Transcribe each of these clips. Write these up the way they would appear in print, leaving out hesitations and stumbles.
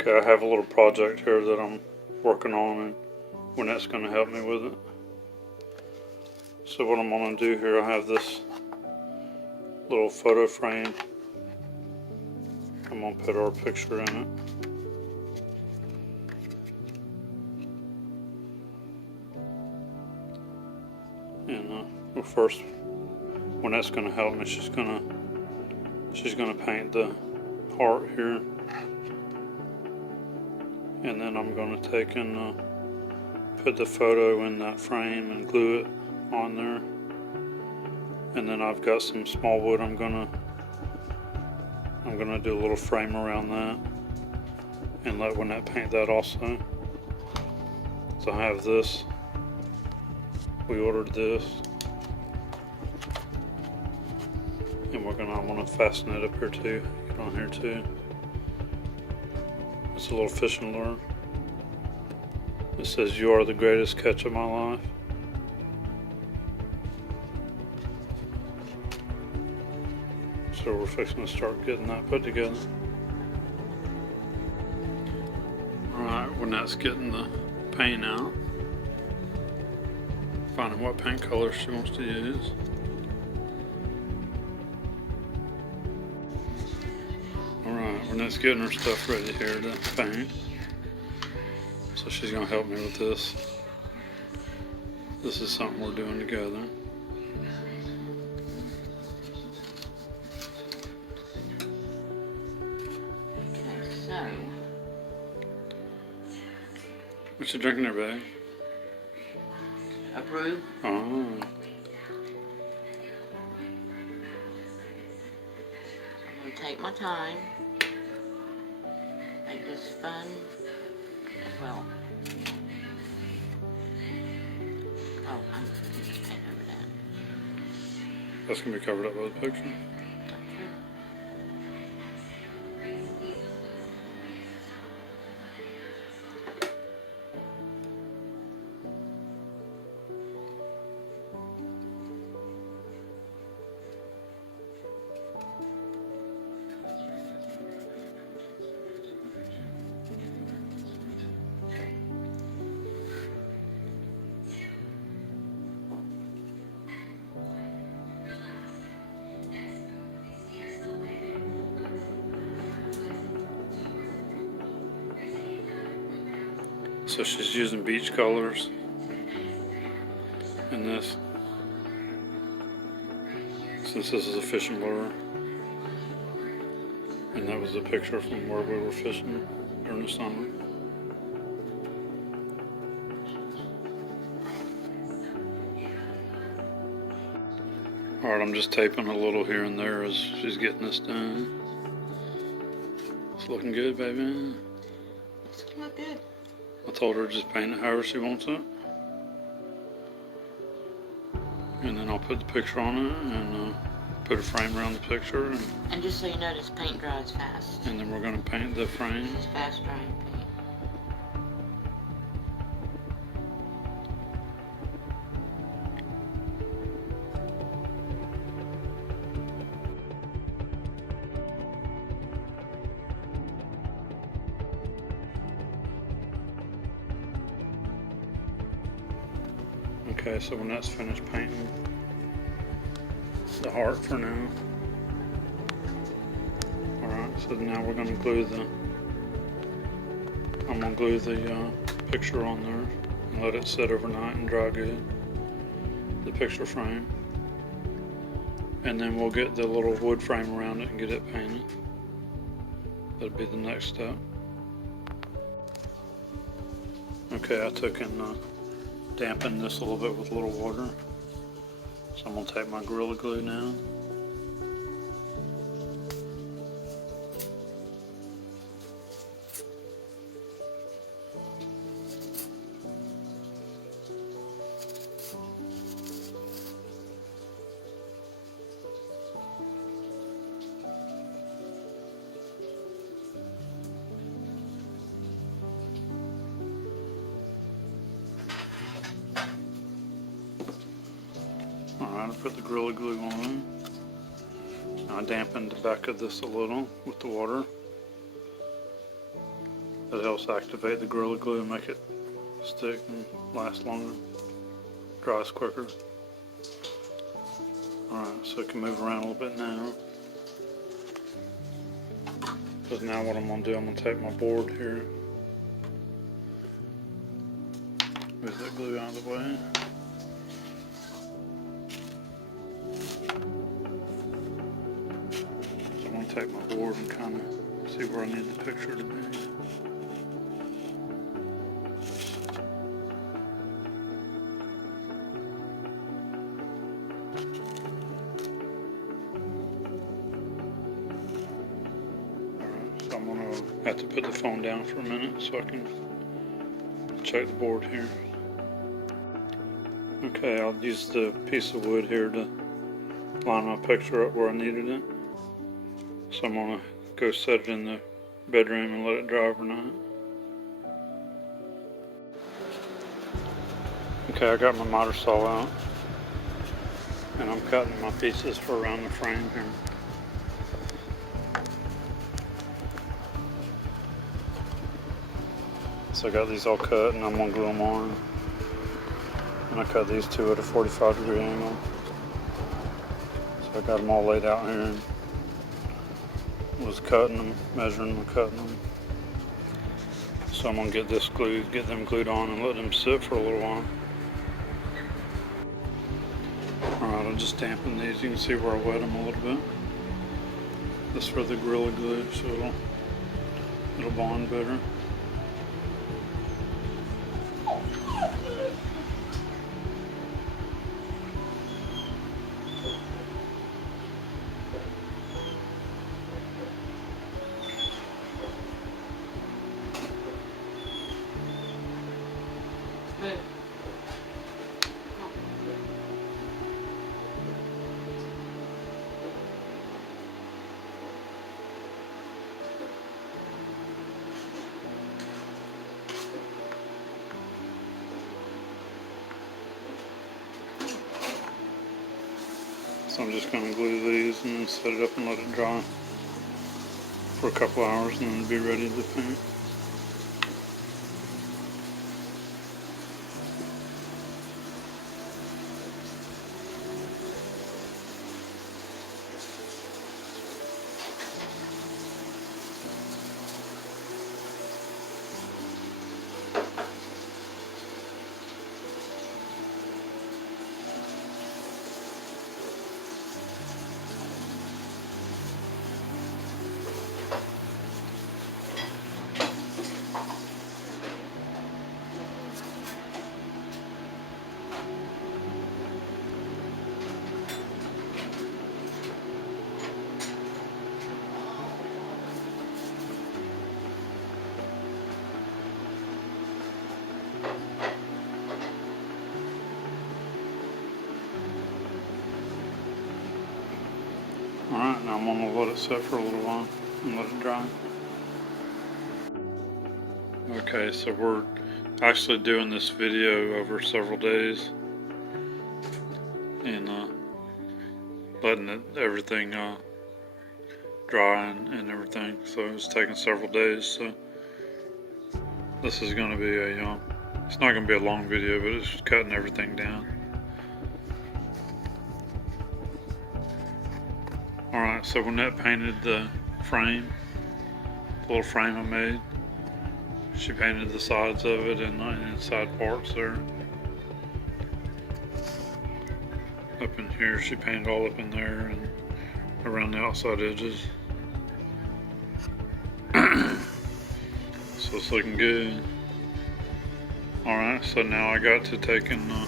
Okay, I have a little project here that I'm working on, and Wynette's going to help me with it. So what I'm going to do here, I have this little photo frame. I'm going to put our picture in it. And well, first, Wynette's going to help me. She's going to paint the heart here. And then I'm going to take and put the photo in that frame and glue it on there. And then I've got some small wood. I'm gonna do a little frame around that and let Wynette paint that also. So I have this. We ordered this, and I'm gonna fasten it up here too. Get on here too. It's a little fishing lure. It says, "You are the greatest catch of my life." So we're fixing to start getting that put together. Alright, Wynette's getting the paint out. Finding what paint color she wants to use. Alright, Wynette's getting her stuff ready here to paint. So she's going to help me with this. This is something we're doing together. What you drinking there, babe? A brew. Oh. I'm going to take my time. Make this fun as well. Oh, I'm going to just paint over that. That's going to be covered up by the picture. So she's using beach colors in this, since this is a fishing lure, and that was a picture from where we were fishing during the summer. Alright, I'm just taping a little here and there as she's getting this done. It's looking good, baby. It's looking good. I told her to just paint it however she wants it. And then I'll put the picture on it and put a frame around the picture. And just so you know, this paint dries fast. And then we're going to paint the frame. It's fast drying paint. Okay, so when that's finished painting the heart for now. Alright, so now we're going to glue I'm going to glue the picture on there and let it sit overnight and dry good. The picture frame. And then we'll get the little wood frame around it and get it painted. That'll be the next step. Okay, I took and dampen this a little bit with a little water. So I'm going to take my Gorilla Glue now. Alright, I put the Gorilla Glue on. I dampened the back of this a little with the water. That helps activate the Gorilla Glue and make it stick and last longer, dries quicker. Alright, so it can move around a little bit now. Because now what I'm going to do, I'm going to take my board here. Move that glue out of the way. So I'm going to take my board and kind of see where I need the picture to be. Alright, so I'm going to have to put the phone down for a minute so I can check the board here. Okay, I'll use the piece of wood here to line my picture up where I needed it. So I'm gonna go set it in the bedroom and let it dry overnight. Okay, I got my miter saw out and I'm cutting my pieces for around the frame here. So I got these all cut and I'm gonna glue them on. And I cut these two at a 45-degree angle. So I got them all laid out here and was cutting them, measuring them, cutting them. So I'm gonna get this glued, get them glued on and let them sit for a little while. Alright, I'll just dampen these. You can see where I wet them a little bit. This is for the Gorilla Glue, so it'll bond better. So I'm just going to glue these and then set it up and let it dry for a couple hours and then be ready to paint. Alright, now I'm going to let it set for a little while and let it dry. Okay, so we're actually doing this video over several days and letting everything dry and everything. So it's taking several days. So this is going to be a, it's not going to be a long video, but it's just cutting everything down. Alright, so Lynette painted the frame, the little frame I made. She painted the sides of it and the inside parts there. Up in here, she painted all up in there and around the outside edges. So it's looking good. Alright, so now I got to take and I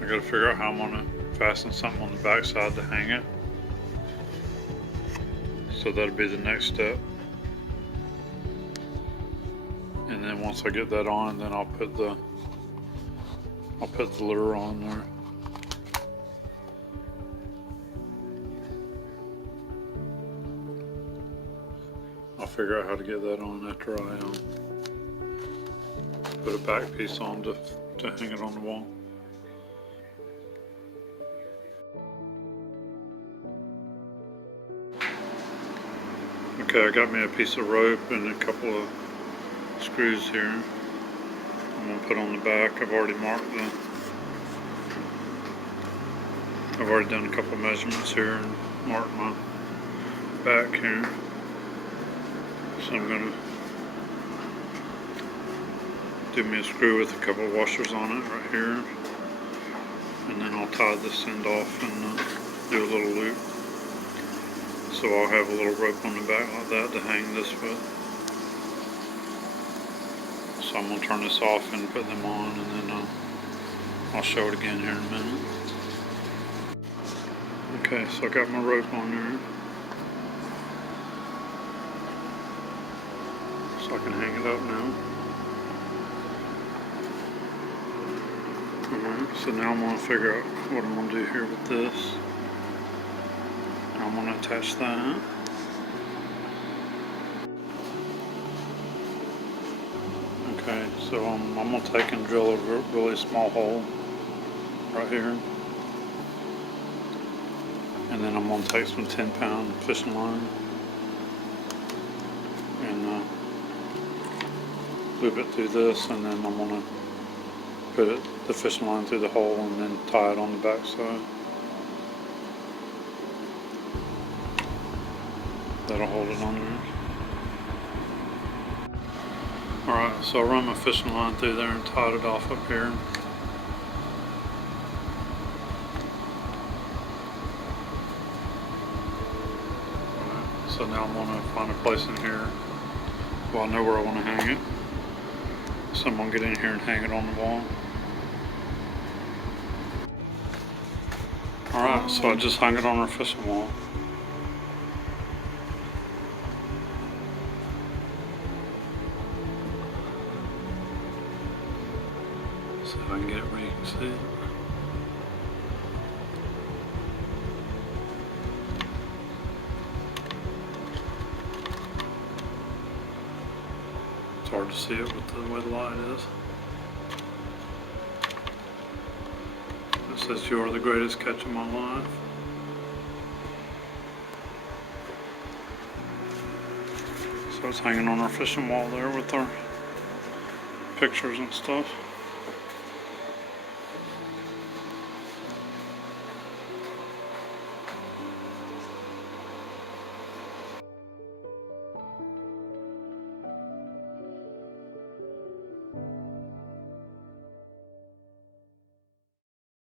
gotta figure out how I'm gonna fasten something on the back side to hang it. So that'll be the next step. And then once I get that on, then I'll put the lure on there. I'll figure out how to get that on after I put a back piece on to hang it on the wall. Okay, I got me a piece of rope and a couple of screws here. I'm gonna put on the back. I've already done a couple of measurements here and marked my back here. So I'm gonna do me a screw with a couple of washers on it right here. And then I'll tie this end off and do a little loop. So I'll have a little rope on the back like that to hang this with. So I'm going to turn this off and put them on, and then I'll show it again here in a minute. Okay, so I got my rope on there. So I can hang it up now. Alright, so now I'm going to figure out what I'm going to do here with this. I'm going to attach that. Okay, so I'm going to take and drill a really small hole right here. And then I'm going to take some 10-pound fishing line and loop it through this, and then I'm going to put the fishing line through the hole and then tie it on the back side. That'll hold it on there. Alright, so I run my fishing line through there and tied it off up here. Alright, so now I'm going to find a place in here. Well, I know where I want to hang it. So I'm going to get in here and hang it on the wall. Alright, so I just hung it on our fishing wall. See if I can get it where you can see it. It's hard to see it with the way the light is. It says you are the greatest catch of my life. So it's hanging on our fishing wall there with our pictures and stuff.